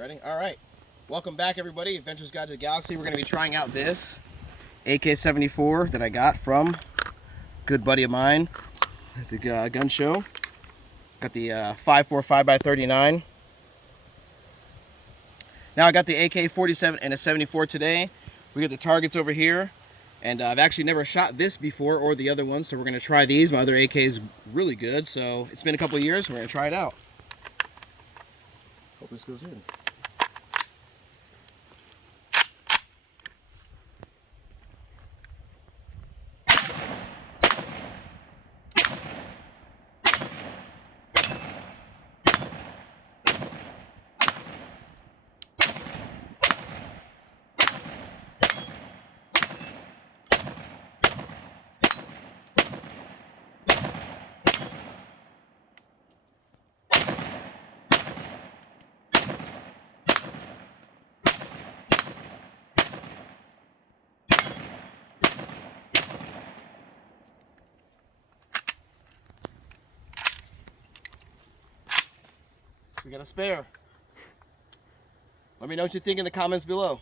Ready? All right. Welcome back, everybody. Adventures Guide to the Galaxy. We're going to be trying out this AK74 that I got from a good buddy of mine at the gun show. Got the 5.45 by 39. Now I got the AK-47 and a 74 today. We got the targets over here. And I've actually never shot this before or the other one, so we're going to try these. My other AK is really good, so it's been a couple of years. We're going to try it out. Hope this goes in. We got a spare. Let me know what you think in the comments below.